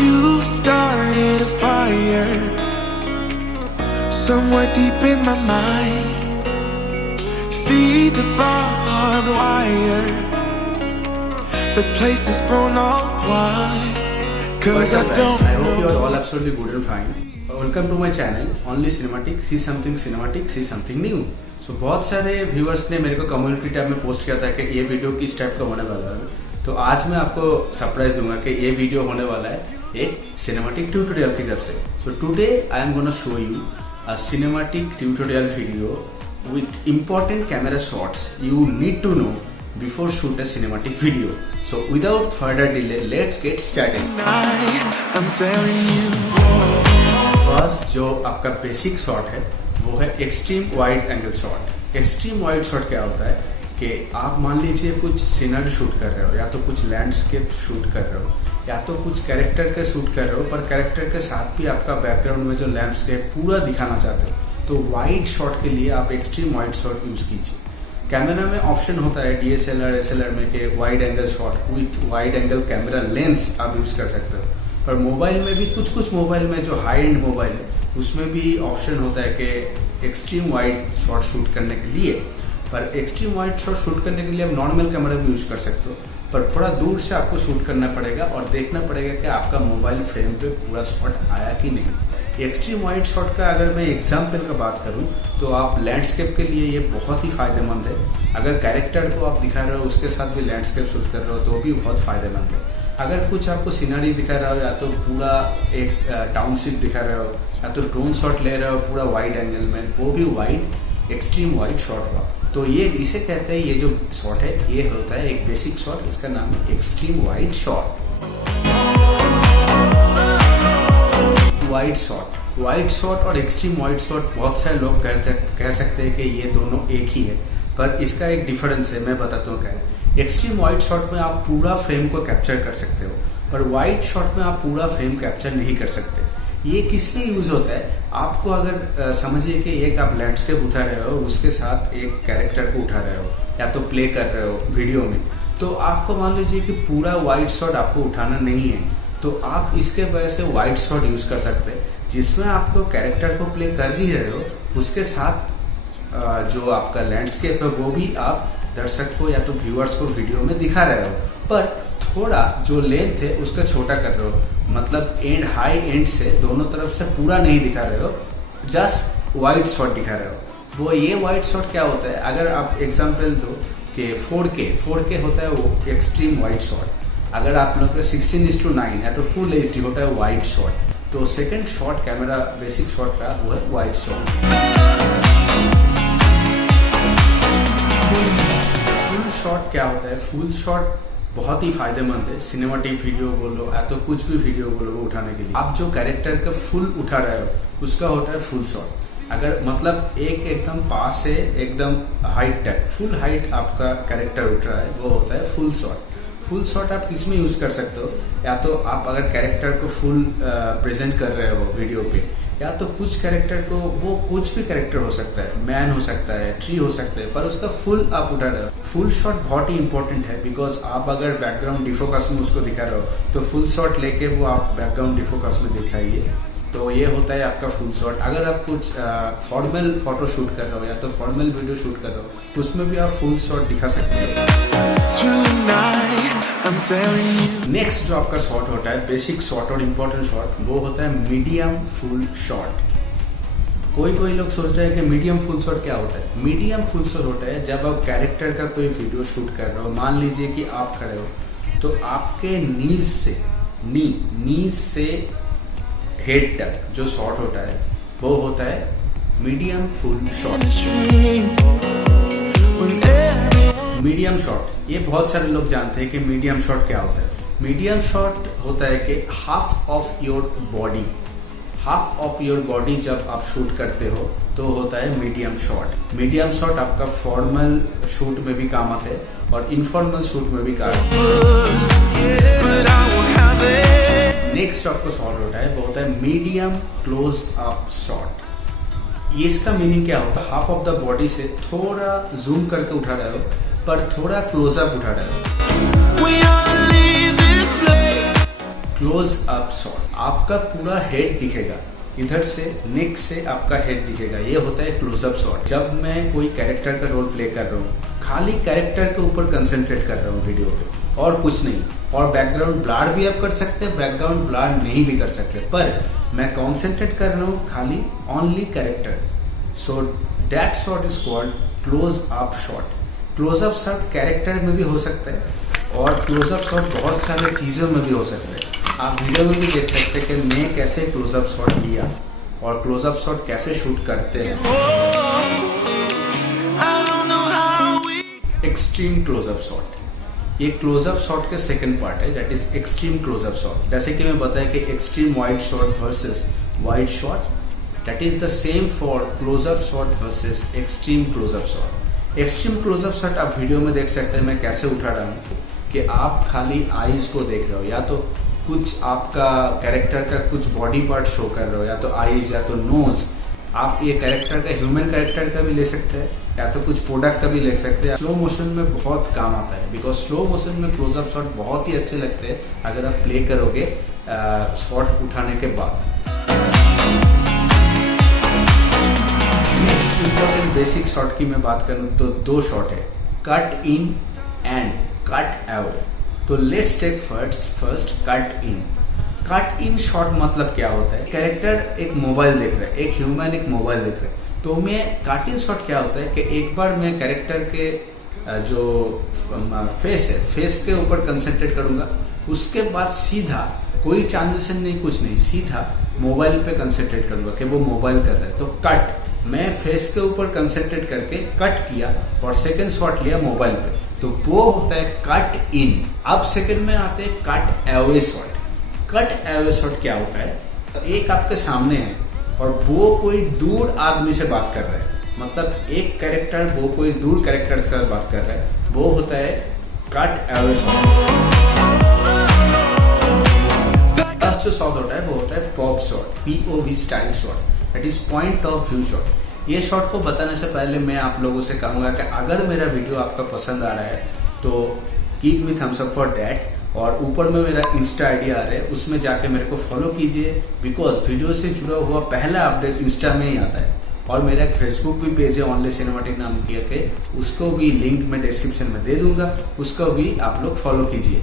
You started a fire somewhere deep in my mind. See the barbed wire, the place is grown all wide. Cause I don't I hope know. you are all absolutely good and fine. Welcome to my channel Only Cinematic. See something cinematic, see something new. So बहुत सारे viewers ने मेरे को community tab में post किया था कि ये वीडियो किस टाइप का होने वाला है. तो आज मैं आपको सरप्राइज दूंगा कि ये वीडियो होने वाला है एक सिनेमैटिक ट्यूटोरियल की तरफ से. So today I am gonna show you a cinematic tutorial video with important camera shots you need to know before shoot a cinematic video. So without further delay, let's get started. I'm telling you. First जो आपका basic shot है वो है extreme wide angle shot. Extreme wide shot क्या होता है कि आप मान लीजिए कुछ सीनरी शूट कर रहे हो, या तो कुछ लैंडस्केप शूट कर रहे हो, या तो कुछ कैरेक्टर का शूट कर रहे हो, पर कैरेक्टर के साथ भी आपका बैकग्राउंड में जो लैंडस्केप पूरा दिखाना चाहते हो, तो वाइड शॉट के लिए आप एक्सट्रीम वाइड शॉट यूज कीजिए. कैमरा में ऑप्शन होता है DSLR SLR में कि wide angle shot with wide angle camera lens आप यूज कर सकते हो. पर मोबाइल में भी कुछ मोबाइल में जो हाई एंड मोबाइल है उसमें भी ऑप्शन होता है कि एक्सट्रीम वाइड शॉट शूट करने के लिए. पर एक्सट्रीम वाइड शॉट शूट करने के लिए आप नॉर्मल कैमरा भी यूज कर सकते हो, पर थोड़ा दूर से आपको शूट करना पड़ेगा और देखना पड़ेगा कि आपका मोबाइल फ्रेम पे पूरा शॉट आया कि नहीं. एक्सट्रीम वाइड शॉट का अगर मैं एग्जाम्पल का बात करूं तो आप लैंडस्केप के लिए ये बहुत ही फायदेमंद है. अगर कैरेक्टर को आप दिखा रहे हो उसके साथ भी लैंडस्केप शूट कर रहे हो तो भी बहुत फायदेमंद है. अगर कुछ आपको सीनरी दिखा रहा हो, या तो पूरा एक टाउनशिप दिखा रहे हो, या तो ड्रोन शॉट ले रहे हो पूरा वाइड एंगल में, वो भी वाइड एक्सट्रीम वाइड शॉट हुआ. तो ये इसे कहते हैं, ये जो शॉट है ये होता है एक बेसिक शॉट, इसका नाम है extreme wide shot. Wide shot और एक्सट्रीम वाइड शॉट बहुत सारे लोग कह सकते हैं कि ये दोनों एक ही है, पर इसका एक डिफरेंस है. मैं बताता हूँ क्या है. एक्सट्रीम वाइड शॉट में आप पूरा फ्रेम को कैप्चर कर सकते हो, पर वाइड शॉट में आप पूरा फ्रेम कैप्चर नहीं कर सकते. ये किस लिए यूज होता है? आपको अगर समझिए कि एक आप लैंडस्केप उठा रहे हो, उसके साथ एक कैरेक्टर को उठा रहे हो या तो प्ले कर रहे हो वीडियो में, तो आपको मान लीजिए कि पूरा वाइड शॉट आपको उठाना नहीं है, तो आप इसके वजह से वाइड शॉट यूज कर सकते हैं जिसमें आपको कैरेक्टर को प्ले कर ही रहे हो, उसके साथ जो आपका लैंडस्केप है वो भी आप दर्शक को या तो व्यूअर्स को वीडियो में दिखा रहे हो, पर थोड़ा जो लेंथ है उसका छोटा कर रहे हो. मतलब एंड हाई एंड से दोनों तरफ से पूरा नहीं दिखा रहे हो, जस्ट वाइड शॉट दिखा रहे हो. वो ये वाइड शॉट क्या होता है, अगर आप एग्जांपल दो कि 4K होता है वो एक्सट्रीम वाइड शॉट. अगर आप लोग का 16:9 या तो फुल HD होता है वाइड शॉट. तो second shot camera basic shot का वो है वाइड शॉट. फुल शॉट क्या होता है? फुल शॉट बहुत ही फायदेमंद है सिनेमैटिक वीडियो बोलो या तो कुछ भी वीडियो बोलो वो उठाने के लिए. आप जो कैरेक्टर का फुल उठा रहे हो उसका होता है फुल शॉट. अगर मतलब एकदम पास से एकदम हाइट तक फुल हाइट आपका कैरेक्टर उठ रहा है वो होता है फुल शॉट. फुल शॉट आप किस में यूज कर सकते हो? या तो आप अगर कैरेक्टर को फुल प्रेजेंट कर रहे हो वीडियो पे, या तो कुछ कैरेक्टर को, वो कुछ भी कैरेक्टर हो सकता है, मैन हो सकता है, ट्री हो सकता है, पर उसका फुल आप उठा रहे हो. फुल शॉट बहुत ही इंपॉर्टेंट है, बिकॉज आप अगर बैकग्राउंड डिफोकस में उसको दिखा रहे हो तो फुल शॉट लेके वो आप बैकग्राउंड डिफोकस में दिखाइए. तो ये होता है आपका फुल शॉट. अगर आप कुछ फॉर्मल फोटो शूट कर रहे हो या तो फॉर्मल वीडियो शूट कर रहे हो उसमें भी आप फुल शॉट दिखा सकते हो. नेक्स्ट जो आपका शॉट होता है बेसिक शॉट और इम्पोर्टेंट शॉट, वो होता है मीडियम फुल शॉट. कोई लोग सोच रहे हैं कि मीडियम फुल शॉट क्या होता है. मीडियम फुल शॉट होता है जब आप कैरेक्टर का कोई वीडियो शूट कर रहे हो, मान लीजिए कि आप खड़े हो, तो आपके नीज से हेड तक जो शॉट होता है वो होता है medium full shot. Medium shot ये बहुत सारे लोग जानते हैं कि मीडियम शॉट क्या होता है. मीडियम शॉट होता है कि हाफ ऑफ योर बॉडी जब आप शूट करते हो तो होता है मीडियम शॉट. मीडियम शॉट आपका फॉर्मल शूट में भी काम आता है और इनफॉर्मल शूट में भी काम आता है. नेक्स्ट आपका शॉट होता है वो होता है मीडियम क्लोज अप शॉट. ये इसका मीनिंग क्या होता है? हाफ ऑफ द बॉडी से थोड़ा जूम करके उठा रहे हो, पर थोड़ा क्लोजअप उठा रहे हो. क्लोज अप शॉट, आपका पूरा हेड दिखेगा, इधर से नेक से आपका हेड दिखेगा, ये होता है क्लोजअप शॉट। जब मैं कोई कैरेक्टर का रोल प्ले कर रहा हूँ, खाली कैरेक्टर के ऊपर कंसंट्रेट कर रहा हूँ वीडियो पे और कुछ नहीं, और बैकग्राउंड ब्लर भी आप कर सकते हैं, बैकग्राउंड ब्लर नहीं भी कर सकते, पर मैं कॉन्सेंट्रेट कर रहा हूँ खाली only character. So that shot is called close up shot. Close up shot character में भी हो सकता है और क्लोज अप शॉट बहुत सारे चीज़ों में भी हो सकता है। आप वीडियो में भी देख सकते हैं कि मैं कैसे क्लोजअप शॉट लिया और क्लोजअप शॉट कैसे शूट करते हैं। एक्सट्रीम क्लोजअप शॉट, ये क्लोजअप शॉट के सेकंड पार्ट है, that is extreme close up shot. जैसे कि मैं बताया कि extreme wide shot versus wide shot, that is the same for close up shot versus extreme close up shot. Extreme close up shot आप video में देख सकते हैं मैं कैसे उठा रहा हूँ कि आप खाली आईज को देख रहे हो, या तो कुछ आपका कैरेक्टर का कुछ बॉडी पार्ट शो कर रहे हो, या तो आईज या तो नोज। आप ये कैरेक्टर का ह्यूमन कैरेक्टर का भी ले सकते हैं या तो कुछ प्रोडक्ट का भी ले सकते हैं। स्लो मोशन में बहुत काम आता है, बिकॉज स्लो मोशन में क्लोजअप शॉट बहुत ही अच्छे लगते हैं अगर आप प्ले करोगे शॉट उठाने के बाद। इम्पोर्टेंट बेसिक शॉट की मैं बात करूँ तो दो शॉट है, cut in and cut away. तो let's take first cut in. Cut in shot मतलब क्या होता है, कैरेक्टर एक मोबाइल देख रहा है, एक ह्यूमन एक मोबाइल देख रहा है, तो मैं कट इन शॉट क्या होता है कि एक बार मैं कैरेक्टर के जो फेस है, फेस के ऊपर कंसंट्रेट करूंगा, उसके बाद सीधा कोई ट्रांजिशन नहीं, कुछ नहीं, सीधा मोबाइल पे कंसंट्रेट करूंगा कि वो मोबाइल कर रहा है। तो कट, मैं फेस के ऊपर कंसंट्रेट करके कट किया और सेकंड शॉट लिया मोबाइल पे, तो वो होता है कट इन। अब सेकंड में आते हैं cut away shot. Cut away shot क्या होता है, तो एक आपके सामने है और वो कोई दूर आदमी से बात कर रहा है, मतलब एक कैरेक्टर वो कोई दूर कैरेक्टर से बात कर रहा है, वो होता है कट अवे शॉट। फर्स्ट जो शॉट होता है वो होता है pop shot, POV style shot, that is point of view shot. ये शॉट को बताने से पहले मैं आप लोगों से कहूँगा कि अगर मेरा वीडियो आपका पसंद आ रहा है तो keep me thumbs up for that, और ऊपर में मेरा इंस्टा आईडी आ रहा है, उसमें जाके मेरे को फॉलो कीजिए, बिकॉज वीडियो से जुड़ा हुआ पहला अपडेट इंस्टा में ही आता है। और मेरा एक फेसबुक भी पेज है ओनली सिनेमैटिक नाम के, उसको भी लिंक मैं डिस्क्रिप्शन में दे दूंगा, उसको भी आप लोग फॉलो कीजिए।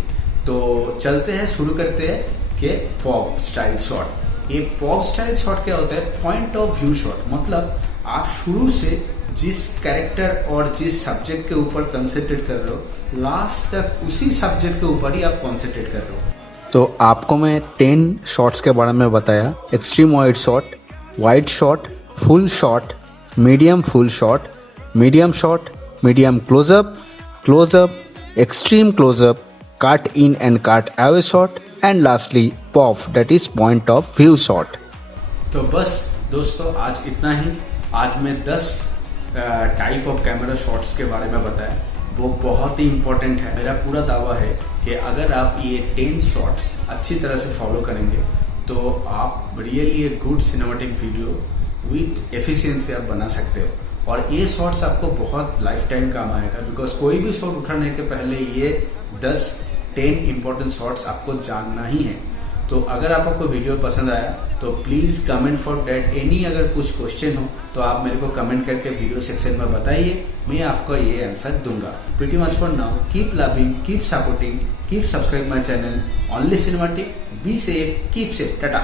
तो चलते हैं, शुरू करते हैं कि पॉप स्टाइल शॉट। ये पॉप स्टाइल शॉट क्या होता है, पॉइंट ऑफ व्यू शॉट, मतलब आप शुरू से जिस कैरेक्टर और जिस सब्जेक्ट के ऊपर कंसंट्रेट कर रहे हो, लास्ट तक उसी सब्जेक्ट के ऊपर ही आप कंसंट्रेट कर रहे हो। तो आपको मैं 10 शॉट्स के बारे में बताया, extreme wide shot, full shot, medium full shot, medium close up, extreme close up, cut in and cut away shot, and lastly pop, that is point of view shot. तो बस दोस्तों आज इतना ही। आज मैं 10 टाइप ऑफ कैमरा शॉट्स के बारे में बताया, वो बहुत ही इम्पोर्टेंट है। मेरा पूरा दावा है कि अगर आप ये 10 शॉट्स अच्छी तरह से फॉलो करेंगे तो आप रियली एक good cinematic video with efficiency आप बना सकते हो। और ये शॉट्स आपको बहुत लाइफ टाइम काम आएगा, बिकॉज कोई भी शॉट उठाने के पहले ये 10 इंपॉर्टेंट शॉट्स आपको जानना ही है। तो अगर आपको वीडियो पसंद आया तो please comment for that any, अगर कुछ क्वेश्चन हो तो आप मेरे को कमेंट करके वीडियो सेक्शन में बताइए, मैं आपको ये आंसर दूंगा। Pretty much for now, keep loving, keep supporting, keep subscribe my channel only cinematic. Be safe, keep safe, Tata.